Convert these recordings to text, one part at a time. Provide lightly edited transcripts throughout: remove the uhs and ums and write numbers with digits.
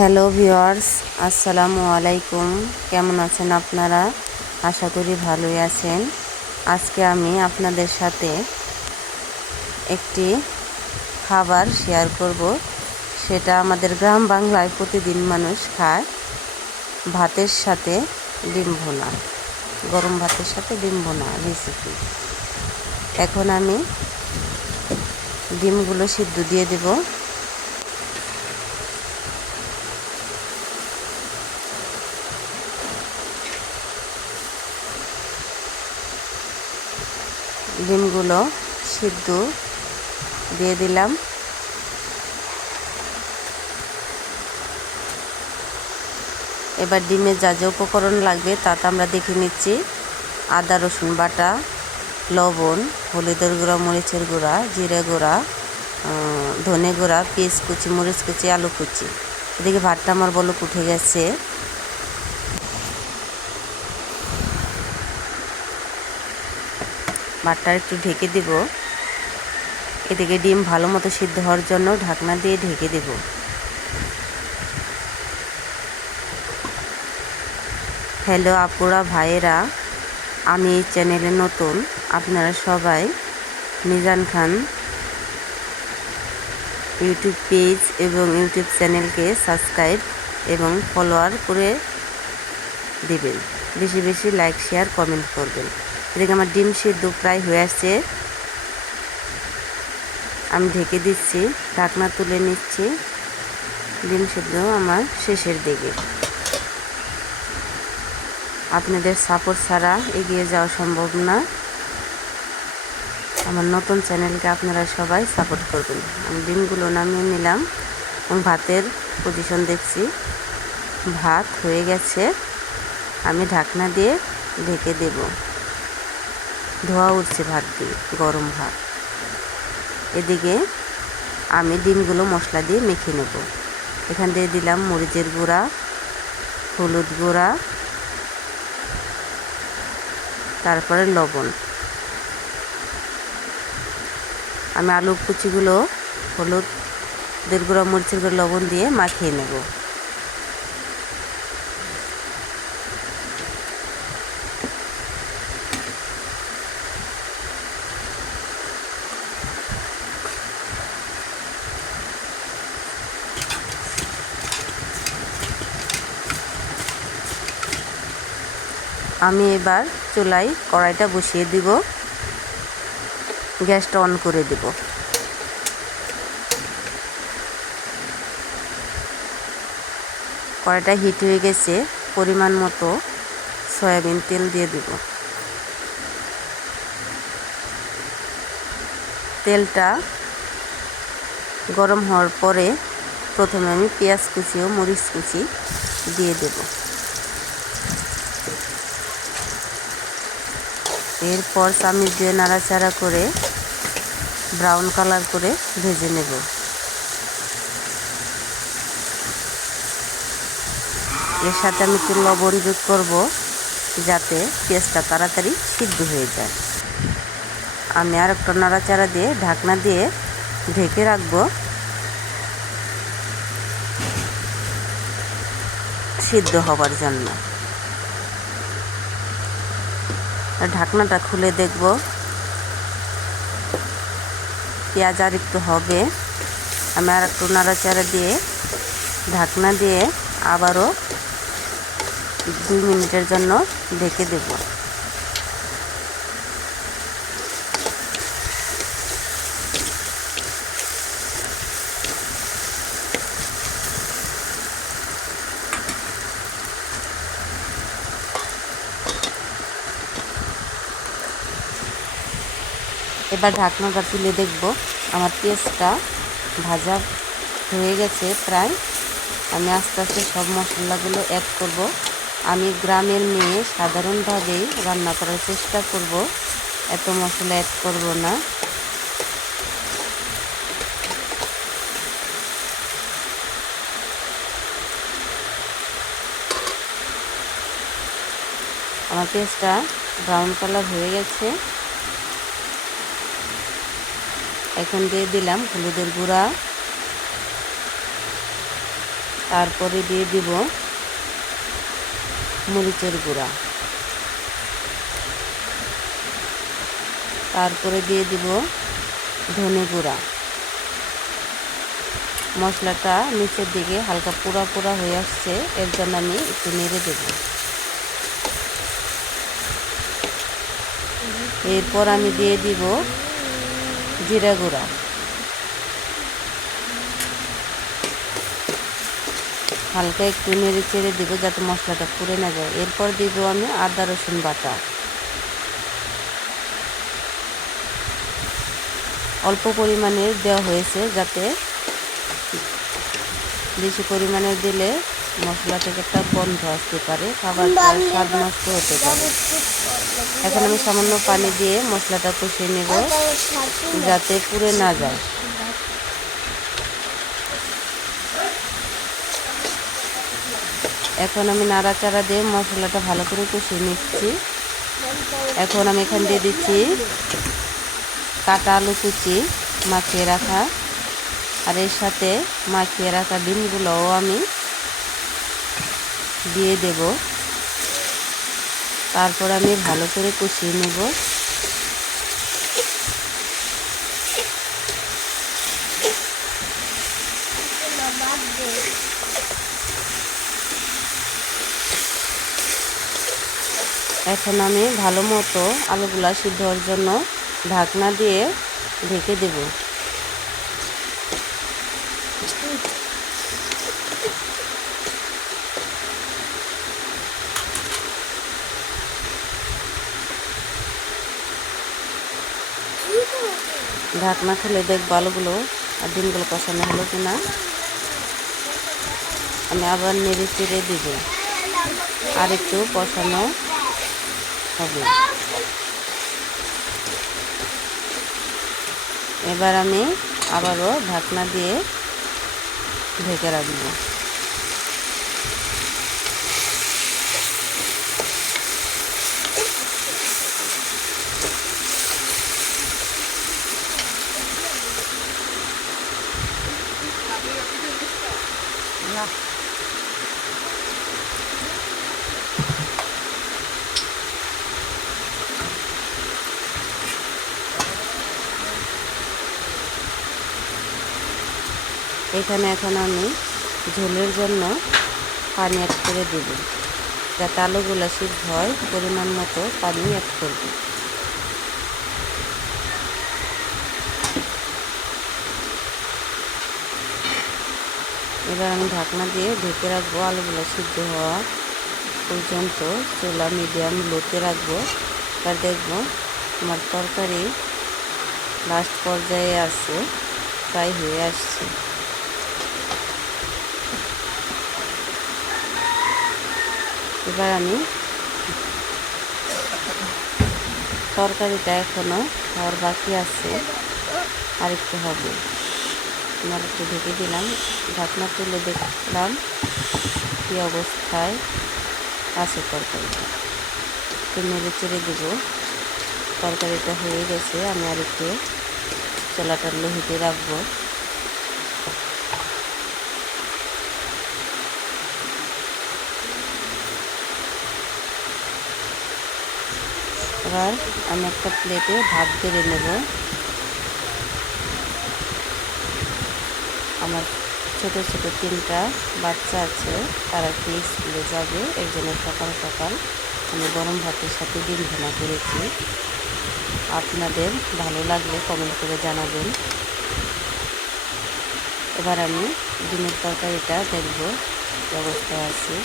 Hello viewers, আসসালামু আলাইকুম। কেমন আছেন আপনারা? আশা করি ভালোই আছেন। আজকে আমি আপনাদের সাথে একটি খাবার শেয়ার করব। সেটা আমাদের গ্রাম বাংলায় প্রতিদিন মানুষ খায়, ভাতের সাথে ডিম ভুনা, গরম ভাতের সাথে ডিম ভুনা রেসিপি। এখন আমি ডিমগুলো সিদ্ধ দিয়ে দেব। ডিমগুলো সিদ্ধ দিয়ে দিলাম। এবার ডিমে যা যা উপকরণ লাগবে তা আমরা দেখে নিচ্ছি। আদা রসুন বাটা, লবণ, হলুদের গুঁড়া, মরিচের গুঁড়া, জিরে গুঁড়া, ধনে গুঁড়া, পেঁয়াজ কুচি, মরিচ কুচি, আলু কুচি। এদিকে ভাতটা আমার বলক উঠে গেছে। ভাতটা একটু ঢেকে দেব। এদিকে ডিম ভালো মতো সিদ্ধ হওয়ার জন্য ঢাকনা দিয়ে ঢেকে দেব। হ্যালো আপুরা, ভাইয়েরা, আমি এই চ্যানেলে নতুন। আপনারা সবাই মিজান খান ইউটিউব পেজ এবং ইউটিউব চ্যানেলকে সাবস্ক্রাইব এবং ফলোয়ার করে দেবেন। বেশি বেশি লাইক, শেয়ার, কমেন্ট করবেন। এদিকে আমার ডিম সিদ্ধ প্রায় হয়ে আসছে। আমি ঢেকে দিচ্ছি, ঢাকনা তুলে নিচ্ছি। ডিম সিদ্ধ আমার শেষের দিকে। আপনাদের সাপোর্ট ছাড়া এগিয়ে যাওয়া সম্ভব না। আমার নতুন চ্যানেলকে আপনারা সবাই সাপোর্ট করবেন। আমি ডিমগুলো নামিয়ে নিলাম এবং ভাতের পজিশন দেখছি। ভাত হয়ে গেছে। আমি ঢাকনা দিয়ে ঢেকে দেব। ধোয়া উঠছে ভাত দিয়ে, গরম ভাত। এদিকে আমি ডিমগুলো মশলা দিয়ে মেখে নেব। এখান দিয়ে দিলাম মরিচের গুঁড়া, হলুদ গুঁড়া, তারপরে লবণ। আমি আলু কুচিগুলো হলুদের গুঁড়া, মরিচের গুঁড়া, লবণ দিয়ে মাখিয়ে নেব। আমি এবার চুলায় কড়াইটা বসিয়ে দিব, গ্যাসটা অন করে দেব। কড়াইটা হিট হয়ে গেছে। পরিমাণ মতো সয়াবিন তেল দিয়ে দেব। তেলটা গরম হওয়ার পরে প্রথমে আমি পেঁয়াজ কুচি ও মরিচ কুচি দিয়ে দেব। এরপর চামচ দিয়ে নাড়াচাড়া করে ব্রাউন কালার করে ভেজে নেব। এর সাথে আমি একটু লবণ যোগ করব যাতে পেঁয়াজটা তাড়াতাড়ি সিদ্ধ হয়ে যায়। আমি আর একটু নাড়াচাড়া দিয়ে ঢাকনা দিয়ে ঢেকে রাখবো সিদ্ধ হবার জন্য। ঢাকনাটা খুলে দেখব পেঁয়াজ আর একটু হবে। আমি আর একটু নাড়াচাড়া দিয়ে ঢাকনা দিয়ে আবারও 2 মিনিটের জন্য ঢেকে দেব। এবার ঢাকনাটা তুলে দেখব আমার পেঁয়াজটা ভাজা হয়ে গেছে প্রায়। আমি আস্তে আস্তে সব মশলাগুলো অ্যাড করব। আমি গ্রামের মেয়ে, সাধারণভাবেই রান্না করার চেষ্টা করব, এত মশলা অ্যাড করব না। আমার পেঁয়াজটা ব্রাউন কালার হয়ে গেছে। এখন দিয়ে দিলাম হলুদের গুঁড়া, তারপরে দিয়ে দিব মরিচের গুঁড়া, তারপরে দিয়ে দিব ধনে গুঁড়া। মশলাটা নিচের দিকে হালকা পোড়া পোড়া হয়ে আসছে, এর জন্য আমি একটু নেড়ে দেব। এরপর আমি দিয়ে দিব জিরা গুঁড়া, হালকা একটু নেড়ে চেড়ে দিব যাতে মশলাটা পুড়ে না যায়। এরপর দিব আমি আদা রসুন বাটা, অল্প পরিমাণে দেওয়া হয়েছে, যাতে বেশি পরিমাণে দিলে মশলা থেকে একটা গন্ধ আসতে পারে, খাবারটার স্বাদ নষ্ট হতে পারে। এখন আমি সামান্য পানি দিয়ে মশলাটা কষিয়ে নেব যাতে পুড়ে না যায়। এখন আমি নাড়াচাড়া দিয়ে মশলাটা ভালো করে কষিয়ে নিচ্ছি। এখন আমি এখান দিয়ে দিচ্ছি কাটা আলু কুচি মাখিয়ে রাখা, আর এর সাথে মাখিয়ে রাখা ডিমগুলোও আমি দিয়ে দেব। তারপর আমি ভালো করে কষিয়ে নেব। এখন আমি ভালো মতো আলুগুলা সিদ্ধ হওয়ার জন্য ঢাকনা দিয়ে ঢেকে দেব। ঢাকনা খুলে দেখব আলুগুলো আর ডিমগুলো কষানো হলো কিনা। আমি আবার নেড়ে চেড়ে দিব, আর একটু কষানো হবে। এবার আমি আবারও ঢাকনা দিয়ে ঢেকে রাখব। এখানে এখন আমি ঝোলের জন্য পানি অ্যাড করে দেব, যাতে আলুগুলো সিদ্ধ হয়। পরিমাণ মতো পানি অ্যাড করব। এবার আমি ঢাকনা দিয়ে ঢেকে রাখবো আলুগুলো সিদ্ধ হওয়া পর্যন্ত। চুলা মিডিয়াম লোতে রাখবো। আর দেখবো আমার তরকারি লাস্ট পর্যায়ে আছে, প্রায় হয়ে আসছে। এবার আমি তরকারিটা এখনো হওয়ার বাকি আছে, আর একটু হবে। আমার একটু ঢেকে দিলাম, ঢাকনা তুলে দেখলাম কী অবস্থায় আছে তরকারিটা। একটু নেড়ে চেড়ে দেবো। তরকারিটা হয়ে গেছে, আমি আর একটু চুলাটা লোহিতে রাখবো। এবার আমি একটা প্লেটে ভাত বেড়ে নেব। আমার ছোট ছোট 3টা বাচ্চা আছে, তারা কি স্কুলে যাবে, এর জন্য সকাল সকাল আমি গরম ভাতের সাথে ডিম ভুনা করেছি। আপনাদের ভালো লাগলে কমেন্ট করে জানাবেন। এবার আমি ডিমের তরকারিটা দেখব কী অবস্থায় আছে।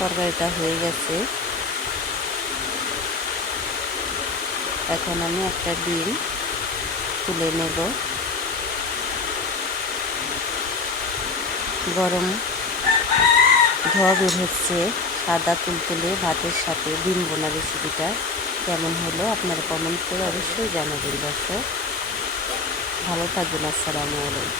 তরকারিটা হয়ে গেছে। এখন আমি একটা ডিম তুলে নেব। গরম ধোয়া বের হচ্ছে, সাদা তুলতুলে ভাতের সাথে ডিম বোনা রেসিপিটা কেমন হলো আপনারা কমেন্ট করে অবশ্যই জানাবেন। দর্শক ভালো থাকবেন। আসসালামু আলাইকুম।